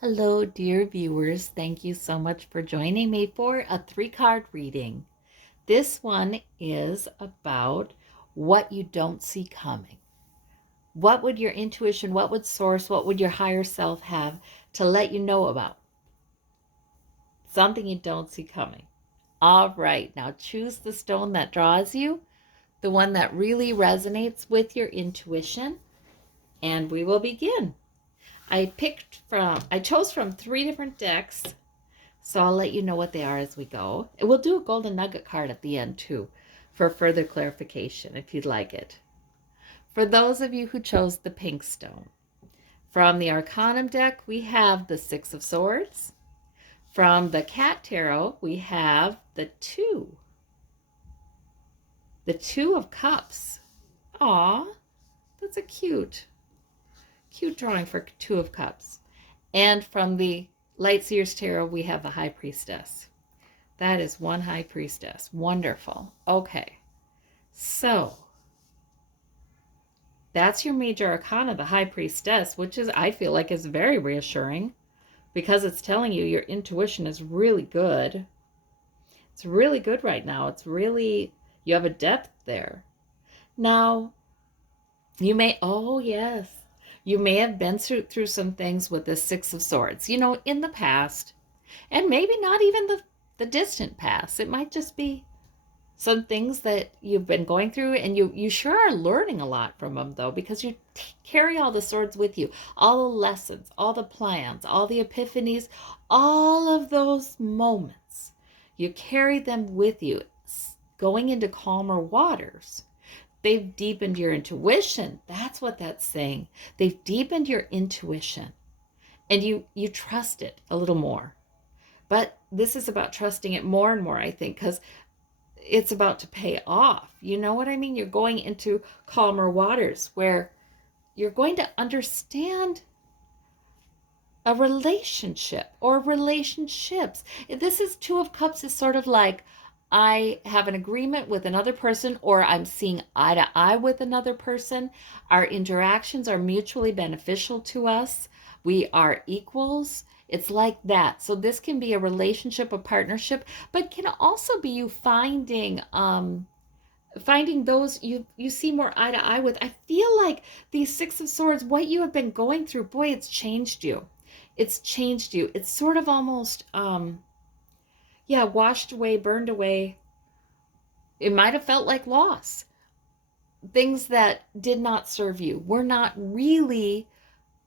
Hello, dear viewers. Thank you so much for joining me for a 3-card reading. This one is about what you don't see coming. What would your intuition, what would source, what would your higher self have to let you know about? Something you don't see coming. All right, now choose the stone that draws you, the one that really resonates with your intuition, and we will begin. I chose from 3 different decks. So I'll let you know what they are as we go. And we'll do a golden nugget card at the end too for further clarification if you'd like it. For those of you who chose the pink stone, from the Arcanum deck, we have the Six of Swords. From the Cat Tarot, we have the Two of Cups. Aw, that's a cute drawing for Two of Cups. And from the Light Seers Tarot, we have the High Priestess. That is one High Priestess. Wonderful. Okay. So that's your major arcana, the High Priestess, which is, I feel like, is very reassuring because it's telling you your intuition is really good. It's really good right now. It's really, you have a depth there. Now, you may, oh yes, you may have been through some things with the Six of Swords, in the past, and maybe not even the distant past. It might just be some things that you've been going through, and you sure are learning a lot from them, though, because you carry all the swords with you, all the lessons, all the plans, all the epiphanies, all of those moments. You carry them with you going into calmer waters. They've deepened your intuition. That's what that's saying. They've deepened your intuition, and you trust it a little more. But this is about trusting it more and more, I think, because it's about to pay off. You know what I mean? You're going into calmer waters where you're going to understand a relationship or relationships. This is Two of Cups is sort of like, I have an agreement with another person, or I'm seeing eye to eye with another person. Our interactions are mutually beneficial to us. We are equals. It's like that. So this can be a relationship, a partnership, but can also be you finding those you see more eye to eye with. I feel like these Six of Swords, what you have been going through, boy, it's changed you. It's changed you. It's sort of almost yeah, washed away, burned away. It might have felt like loss. Things that did not serve you were not really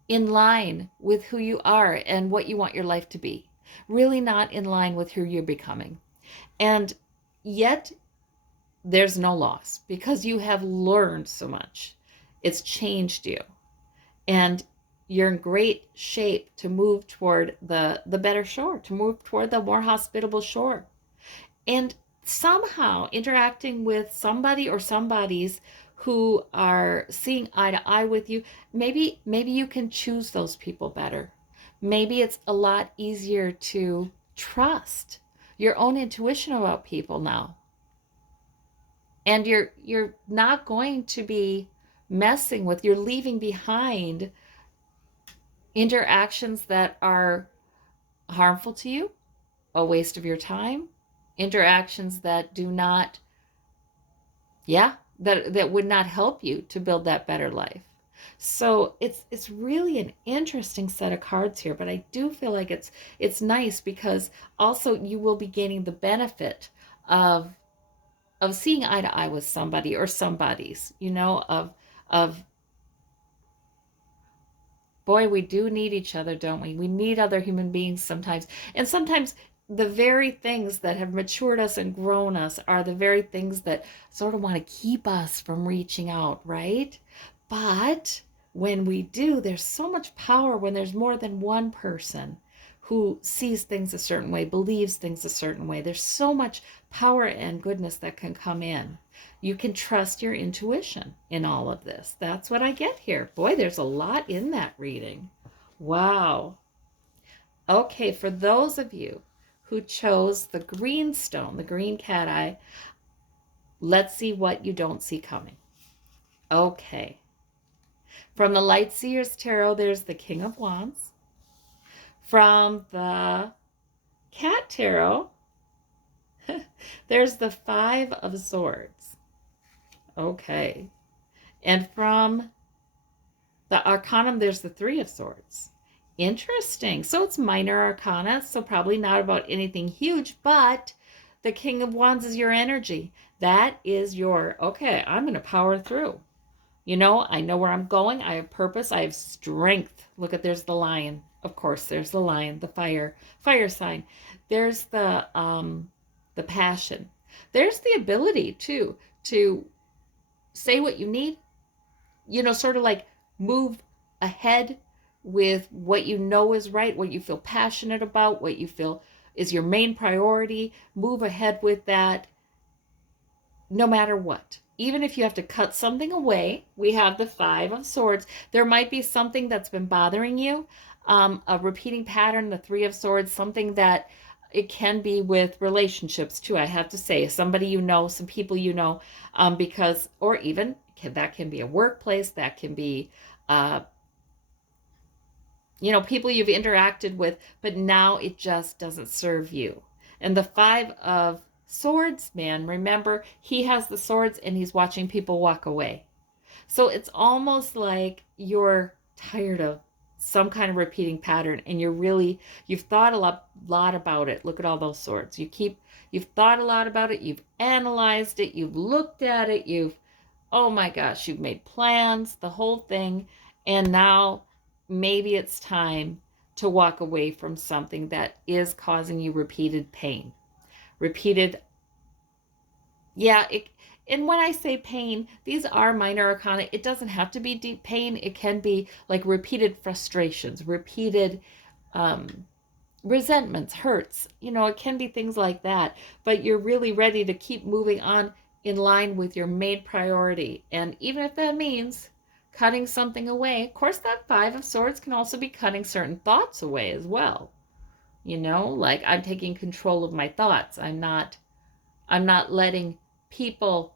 in line with who you are and what you want your life to be. Really not in line with who you're becoming. And yet there's no loss because you have learned so much. It's changed you. And you're in great shape to move toward the better shore, to move toward the more hospitable shore. And somehow interacting with somebody or somebodies who are seeing eye to eye with you, maybe you can choose those people better. Maybe it's a lot easier to trust your own intuition about people now. And you're not going to be messing with, you're leaving behind interactions that are harmful to you, a waste of your time, interactions that do not, yeah, that would not help you to build that better life. So it's really an interesting set of cards here, but I do feel like it's nice because also you will be gaining the benefit of seeing eye to eye with somebody or somebodies, of boy, we do need each other, don't we? We need other human beings sometimes. And sometimes the very things that have matured us and grown us are the very things that sort of want to keep us from reaching out, right? But when we do, there's so much power when there's more than one person who sees things a certain way, believes things a certain way. There's so much power and goodness that can come in. You can trust your intuition in all of this. That's what I get here. Boy, there's a lot in that reading. Wow. Okay, for those of you who chose the green stone, the green cat eye, let's see what you don't see coming. Okay. From the Light Seers Tarot, there's the King of Wands. From the Cat Tarot, there's the Five of Swords. Okay. And from the Arcanum, there's the Three of Swords. Interesting. So it's minor arcana, so probably not about anything huge, but the King of Wands is your energy. That is your, okay, I'm going to power through. You know, I know where I'm going. I have purpose. I have strength. Look at, there's the lion. Of course, there's the lion, the fire sign. There's the passion. There's the ability too to say what you need, you know, sort of like move ahead with what you know is right, what you feel passionate about, what you feel is your main priority. Move ahead with that no matter what. Even if you have to cut something away, we have the Five of Swords. There might be something that's been bothering you, a repeating pattern, the Three of Swords, something that it can be with relationships too, I have to say, somebody you know, some people you know, because, or even that can be a workplace, that can be, you know, people you've interacted with, but now it just doesn't serve you. And the Five of Swords, man, remember, he has the swords and he's watching people walk away. So it's almost like you're tired of some kind of repeating pattern and you've thought a lot about it. Look at all those swords. You've thought a lot about it. You've analyzed it. You've looked at it. Oh my gosh, you've made plans, the whole thing. And now maybe it's time to walk away from something that is causing you repeated pain. And when I say pain, these are minor arcana. It doesn't have to be deep pain. It can be like repeated frustrations, repeated resentments, hurts. You know, it can be things like that. But you're really ready to keep moving on in line with your main priority. And even if that means cutting something away, of course, that Five of Swords can also be cutting certain thoughts away as well. You know, like I'm taking control of my thoughts. I'm not letting people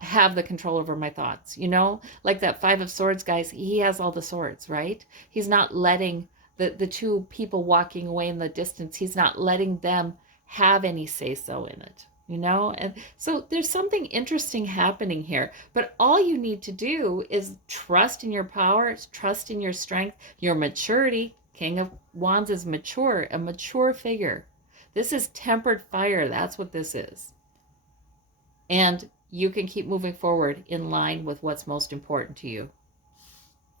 have the control over my thoughts, you know, like that Five of Swords, guys, he has all the swords, right? He's not letting the two people walking away in the distance, he's not letting them have any say so in it, you know? And so there's something interesting happening here, but all you need to do is trust in your power, trust in your strength, your maturity. King of Wands is mature, a mature figure. This is tempered fire. That's what this is. And you can keep moving forward in line with what's most important to you.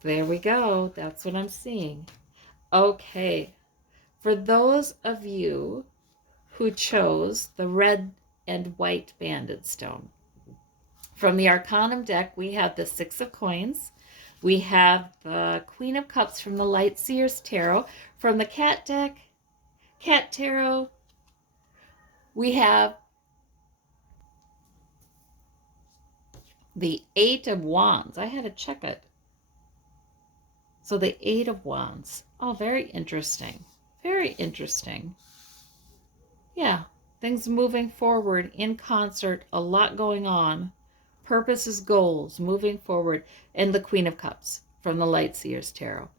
There we go. That's what I'm seeing. Okay. For those of you who chose the red and white banded stone, from the Arcanum deck, we have the Six of Coins. We have the Queen of Cups from the Light Seers Tarot. From the Cat deck, Cat Tarot, we have the Eight of Wands. I had to check it. So the Eight of Wands. Oh, very interesting. Very interesting. Yeah, things moving forward in concert, a lot going on. Purposes, goals, moving forward. And the Queen of Cups from the Light Seers Tarot.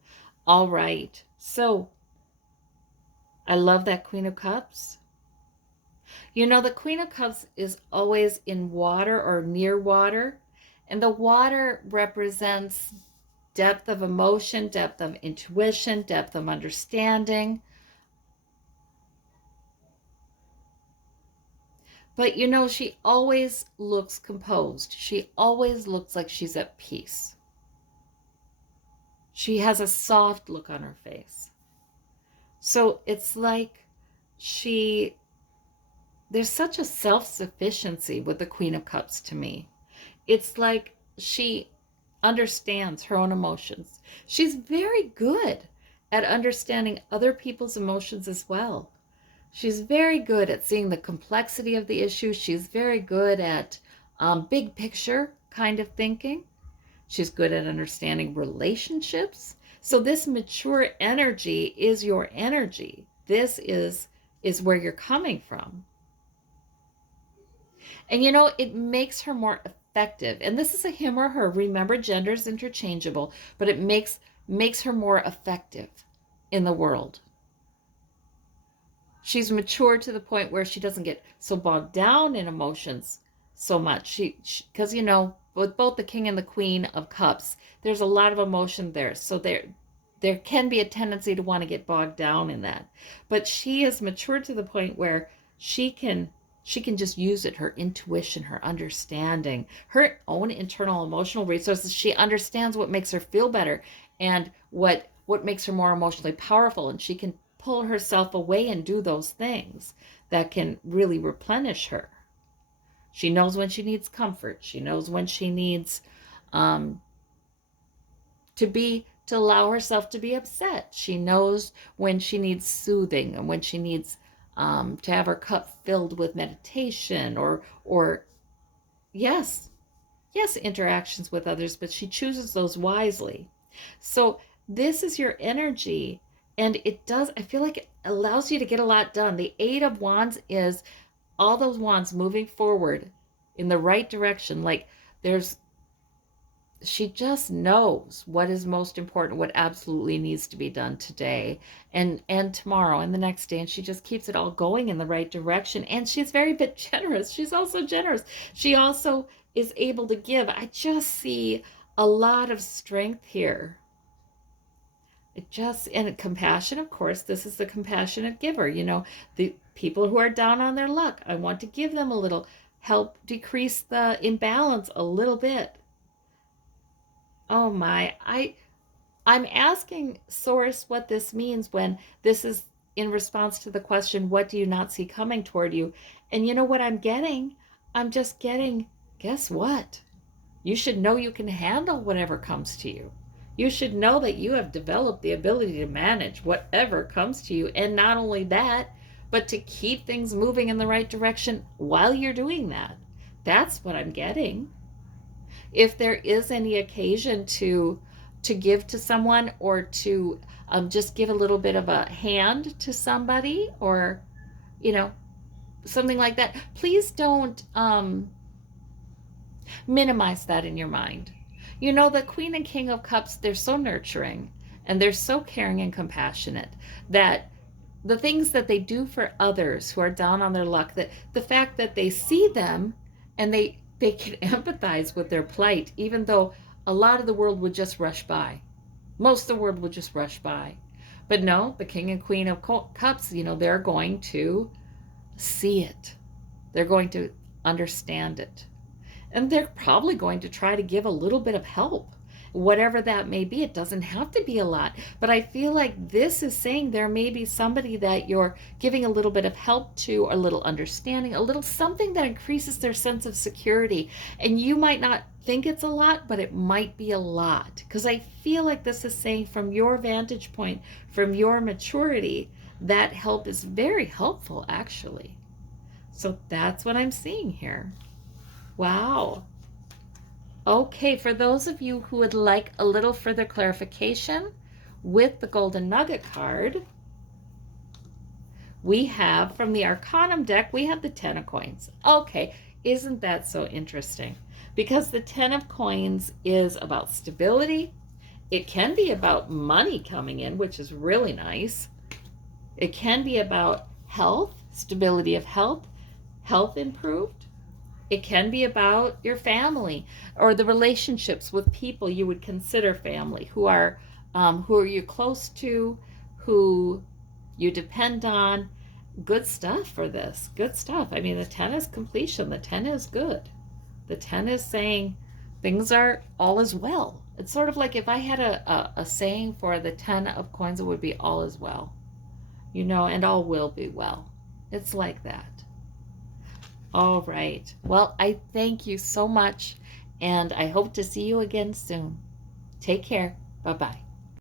All right. So I love that Queen of Cups. You know, the Queen of Cups is always in water or near water. And the water represents depth of emotion, depth of intuition, depth of understanding. But you know, she always looks composed. She always looks like she's at peace. She has a soft look on her face. So it's like there's such a self-sufficiency with the Queen of Cups to me. It's like she understands her own emotions. She's very good at understanding other people's emotions as well. She's very good at seeing the complexity of the issue. She's very good at big picture kind of thinking. She's good at understanding relationships. So this mature energy is your energy. This is where you're coming from. And you know, it makes her more effective. And this is a him or her. Remember, gender is interchangeable, but it makes makes her more effective in the world. She's matured to the point where she doesn't get so bogged down in emotions so much. Because, you know, with both the King and the Queen of Cups, there's a lot of emotion there. So there can be a tendency to want to get bogged down in that. But she is matured to the point where she can just use it, her intuition, her understanding, her own internal emotional resources. She understands what makes her feel better and what makes her more emotionally powerful, and she can pull herself away and do those things that can really replenish her. She knows when she needs comfort. She knows when she needs to allow herself to be upset. She knows when she needs soothing and when she needs to have her cup filled with meditation or yes, interactions with others, but she chooses those wisely. So this is your energy, and I feel like it allows you to get a lot done. The Eight of Wands is all those wands moving forward in the right direction. Like she just knows what is most important, what absolutely needs to be done today and tomorrow and the next day. And she just keeps it all going in the right direction. And she's very bit generous. She's also generous. She also is able to give. I just see a lot of strength here. And compassion, of course, this is the compassionate giver. You know, the people who are down on their luck, I want to give them a little help, decrease the imbalance a little bit. Oh my, I'm asking Source what this means when this is in response to the question, what do you not see coming toward you? And you know what I'm getting? I'm just getting, guess what? You should know you can handle whatever comes to you. You should know that you have developed the ability to manage whatever comes to you. And not only that, but to keep things moving in the right direction while you're doing that. That's what I'm getting. If there is any occasion to give to someone, or to just give a little bit of a hand to somebody, or, you know, something like that, please don't minimize that in your mind. You know, the Queen and King of Cups, they're so nurturing and they're so caring and compassionate that the things that they do for others who are down on their luck, that the fact that they see them and they can empathize with their plight, even though a lot of the world would just rush by. Most of the world would just rush by. But no, the King and Queen of Cups, you know, they're going to see it. They're going to understand it. And they're probably going to try to give a little bit of help, whatever that may be. It doesn't have to be a lot. But I feel like this is saying there may be somebody that you're giving a little bit of help to, a little understanding, a little something that increases their sense of security. And you might not think it's a lot, but it might be a lot. Because I feel like this is saying, from your vantage point, from your maturity, that help is very helpful, actually. So that's what I'm seeing here. Wow. Okay, for those of you who would like a little further clarification with the Golden Nugget card, we have, from the Arcanum deck, we have the Ten of Coins. Okay, isn't that so interesting? Because the Ten of Coins is about stability. It can be about money coming in, which is really nice. It can be about health, stability of health, health improved. It can be about your family, or the relationships with people you would consider family, who are you close to, who you depend on. Good stuff for this. Good stuff. I mean, the 10 is completion. The 10 is good. The 10 is saying things are all is well. It's sort of like, if I had a saying for the 10 of coins, it would be all is well. You know, and all will be well. It's like that. All right. Well, I thank you so much, and I hope to see you again soon. Take care. Bye-bye.